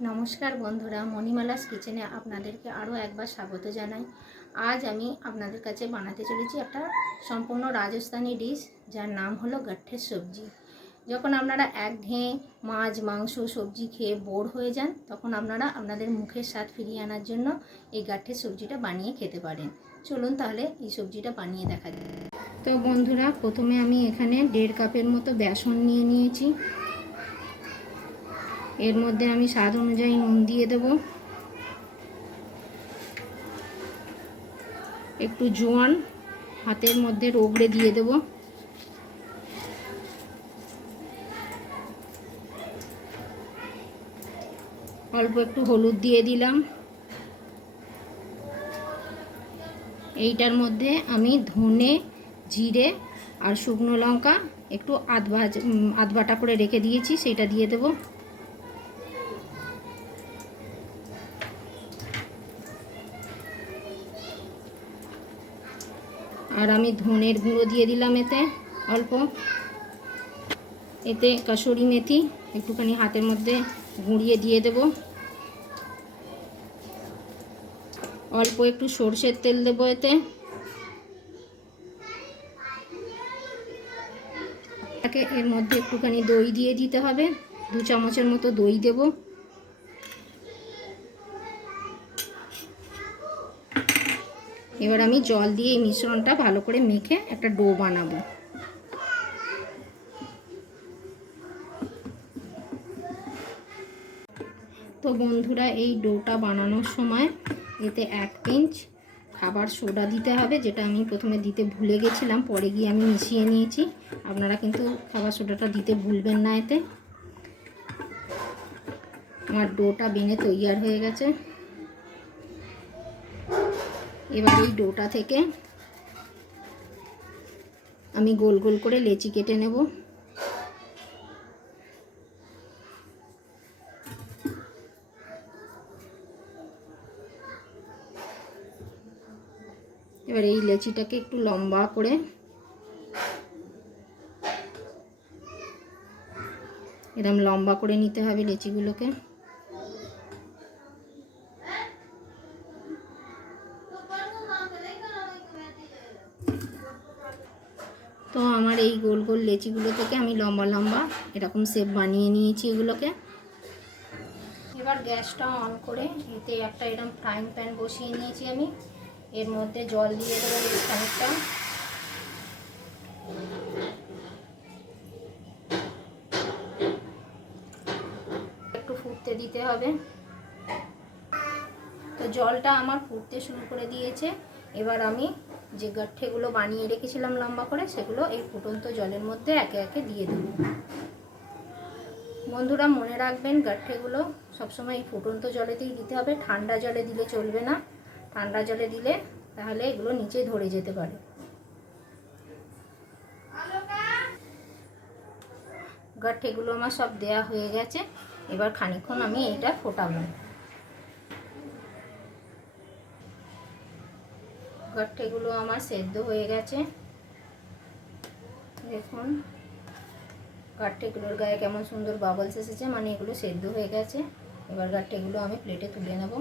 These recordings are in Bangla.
নমস্কার বন্ধুরা, মণিমালাস কিচেনে আপনাদেরকে আরও একবার স্বাগত জানাই। আজ আমি আপনাদের কাছে বানাতে চলেছি একটা সম্পূর্ণ রাজস্থানি ডিশ, যার নাম হলো গাঠের সবজি। যখন আপনারা এক একঘেয়ে মাছ, মাংস, সবজি খেয়ে বোর হয়ে যান, তখন আপনারা আপনাদের মুখের স্বাদ ফিরিয়ে আনার জন্য এই গাঠের সবজিটা বানিয়ে খেতে পারেন। চলুন তাহলে এই সবজিটা বানিয়ে দেখা যায় তো বন্ধুরা, প্রথমে আমি এখানে দেড় কাপের মতো বেসন নিয়ে নিয়েছি। এর মধ্যে আমি স্বাদ অনুযায়ী নুন দিয়ে দেব। একটু জোয়ান হাতের মধ্যে রোগড়ে দিয়ে দেব। অল্প একটু হলুদ দিয়ে দিলাম। এইটার মধ্যে আমি ধনে, জিরে আর শুকনো লঙ্কা একটু আধ ভাজ আধ বাটা করে রেখে দিয়েছি সেটা দিয়ে দেবো। আমি ধনের গুঁড়ো দিয়ে দিলাম এতে, অল্প। এতে কাসুরি মেথি একটুখানি হাতের মধ্যে গুঁড়িয়ে দিয়ে দেব। অল্প একটু সর্ষের তেল দেবো এতে। এর মধ্যে একটুখানি দই দিয়ে দিতে হবে। দু চামচের মতো দই দেবো। এবার আমি জল দিয়ে এই মিশ্রণটা ভালো করে মেখে একটা ডো বানাবো। তো বন্ধুরা, এই ডোটা বানানোর সময় এতে এক পিঞ্চ খাবার সোডা দিতে হবে, যেটা আমি প্রথমে দিতে ভুলে গেছিলাম, পরে গিয়ে আমি মিশিয়ে নিয়েছি। আপনারা কিন্তু খাবার সোডাটা দিতে ভুলবেন না এতে। আমার ডোটা বেনে তৈয়ার হয়ে গেছে। এবার এই ডোটা থেকে আমি গোল গোল করে লেচি কেটে নেব। এবার এই লেচিটাকে একটু লম্বা করে এরম লম্বা করে নিতে হবে লেচিগুলোকে। তো আমার এই গোল গোল লেচিগুলো থেকে আমি লম্বা লম্বা এরকম শেপ বানিয়ে নিয়েছি এগুলোকে। এবার গ্যাসটা অন করে এতে একটা এরকম ফ্রাইং প্যান বসিয়ে নিয়েছি আমি। এর মধ্যে জল দিয়ে দেবো খানিকটা। একটু ফুটতে দিতে হবে। তো জলটা আমার ফুটতে শুরু করে দিয়েছে। এবার আমি যে গাঠেগুলো বানিয়ে রেখেছিলাম লম্বা করে, সেগুলো এই ফুটন্ত জলের মধ্যে একে একে দিয়ে দেব। বন্ধুরা, মনে রাখবেন গাঠেগুলো সবসময় এই ফুটন্ত জলেতেই দিতে হবে। ঠান্ডা জলে দিলে চলবে না। ঠান্ডা জলে দিলে তাহলে এগুলো নিচে ধরে যেতে পারে। গাঠেগুলো আমার সব দেয়া হয়ে গেছে। এবার খানিক্ষণ আমি এটা ফোটাবো। গাঠেগুলো আমার সেদ্ধ হয়ে গেছে। দেখুন গাঠেগুলোর গায়ে কেমন সুন্দর বাবলস এসেছে মানে এগুলো সেদ্ধ হয়ে গেছে। এবার গাঠেগুলো আমি প্লেটে তুলে নেব।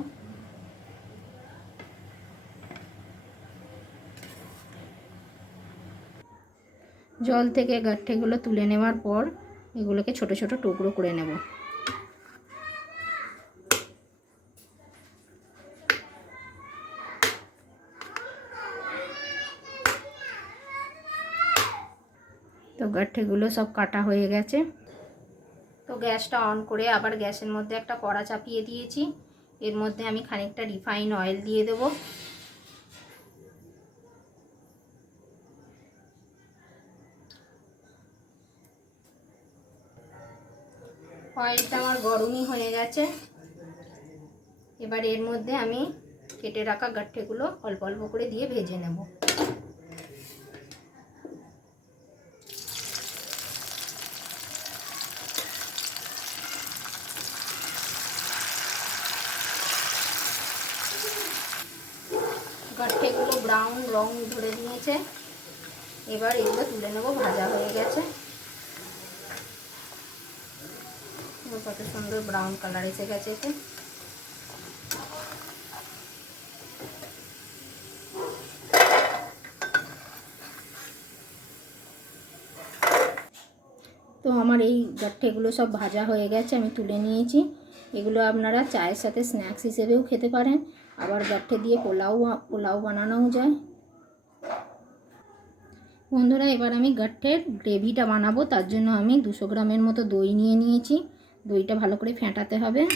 জল থেকে গাঠেগুলো তুলে নেওয়ার পর এগুলোকে ছোট ছোট টুকরো করে নেব। তো গাঠেগুলো সব কাটা হয়ে গেছে। তো গ্যাসটা অন করে আবার গ্যাসের মধ্যে একটা কড়া চাপিয়ে দিয়েছি। এর মধ্যে আমি খানিকটা রিফাইন অয়েল দিয়ে দেব। অয়েলটা আমার গরমই হয়ে গেছে। এবার এর মধ্যে আমি কেটে রাখা গাঠেগুলো অল্প অল্প করে দিয়ে ভেজে নেব। গাঠেগুলো ব্রাউন রং ধরে নিয়েছে। এবার এগুলো তুলে নেব, ভাজা হয়ে গেছে। কত সুন্দর ব্রাউন কালার এসে গেছে এতে। তো আমার এই গাঠেগুলো সব ভাজা হয়ে গেছে, আমি তুলে নিয়েছি। এগুলো আপনারা চায়ের সাথে স্ন্যাক্স হিসেবেও খেতে পারেন। আবার গাঠে দিয়ে পোলাও পোলাও বানানোও যায়। বন্ধুরা, এবার আমি গাঠের গ্রেভিটা বানাবো। তার জন্য আমি দুশো গ্রামের মতো দই নিয়ে নিয়েছি। দইটা ভালো করে ফেটাতে হবে।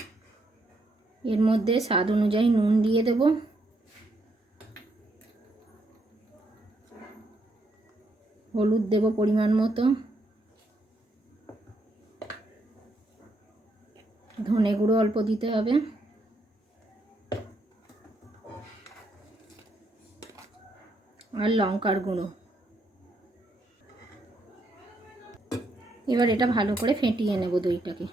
এর মধ্যে স্বাদ অনুযায়ী নুন দিয়ে দেব। হলুদ দেব পরিমাণ মতো। ধনে গুঁড়ো অল্প দিতে হবে। আর লঙ্কার গুঁড়ো। এবার এটা ভালো করে ফেটিয়ে নেব দইটাকে।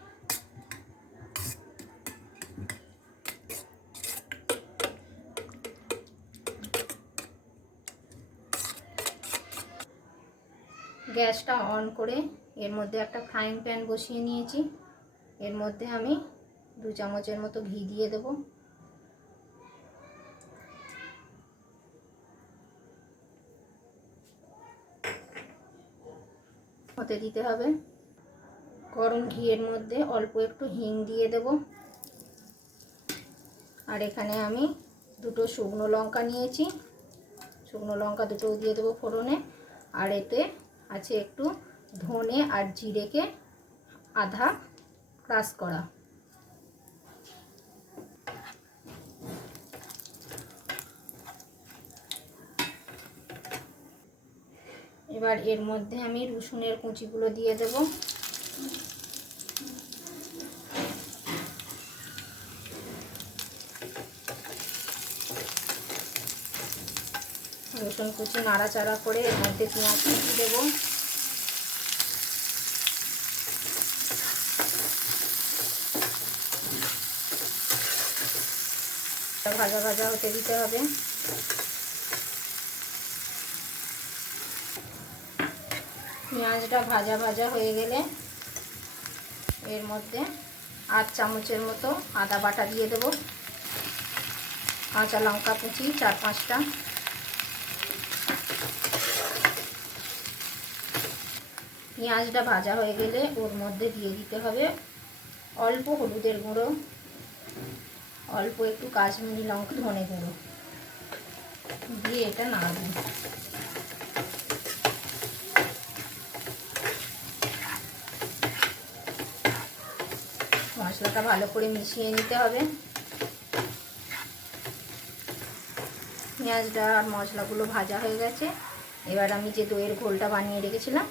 গ্যাসটা অন করে এর মধ্যে একটা ফ্রাইং প্যান বসিয়ে নিয়েছি। এর মধ্যে আমি দু চামচের মতো ঘি দিয়ে দেব। হতে দিতে হবে। গরম ঘিয়ের মধ্যে অল্প একটু হিং দিয়ে দেব। আর এখানে আমি দুটো শুকনো লঙ্কা নিয়েছি। শুকনো লঙ্কা দুটোও দিয়ে দেবো ফোড়নে। আর এতে আছে একটু ধনে আর জিরেকে আধা ক্রাশ করা। এবার এর মধ্যে আমি রসুনের কুচিগুলো দিয়ে দেব। রসুন কুচি নাড়াচাড়া করে এর মধ্যে পেঁয়াজ কুচি দেবো। ভাজা ভাজা হতে দিতে হবে। পেঁয়াজটা ভাজা ভাজা হয়ে গেলে এর মধ্যে আধ চামচের মতো আদা বাটা দিয়ে দেবো। কাঁচা লঙ্কা কুচি চার পাঁচটা। পেঁয়াজটা ভাজা হয়ে গেলে ওর মধ্যে দিয়ে দিতে হবে অল্প হলুদের গুঁড়ো, অল্প একটু কাশ্মীরি লঙ্কা ধনে গুঁড়ো। দিয়ে এটা নাড়াবো। মশলাটা ভালো করে মিশিয়ে নিতে হবে। পেঁয়াজটা আর মশলাগুলো ভাজা হয়ে গেছে। এবার আমি যে দইয়ের ঘোলটা বানিয়ে রেখেছিলাম,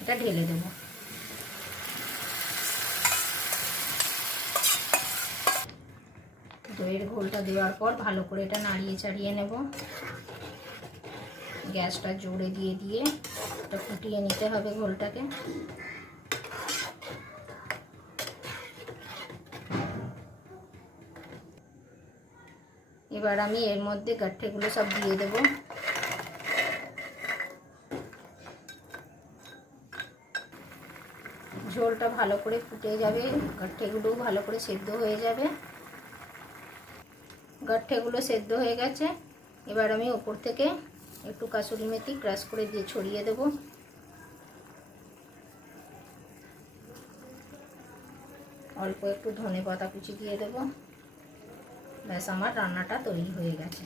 এটা ঢেলে দেবো। দইয়ের ঘোলটা দেওয়ার পর ভালো করে এটা নাড়িয়ে চাড়িয়ে নেব। গ্যাসটা জোরে দিয়ে দিয়ে এটা ফুটিয়ে নিতে হবে ঘোলটাকে। এবার আমি এর মধ্যে গাঠেগুলো সব দিয়ে দেব। ঝোলটা ভালো করে ফুটে যাবে, গাঠেগুলোও ভালো করে সেদ্ধ হয়ে যাবে। গাঠেগুলো সেদ্ধ হয়ে গেছে। এবার আমি ওপর থেকে একটু কাসুরি মেথি ক্রাশ করে দিয়ে ছড়িয়ে দেব। অল্প একটু ধনে পাতা কুচি দিয়ে দেব। ব্যাস আমার রান্নাটা তৈরি হয়ে গেছে।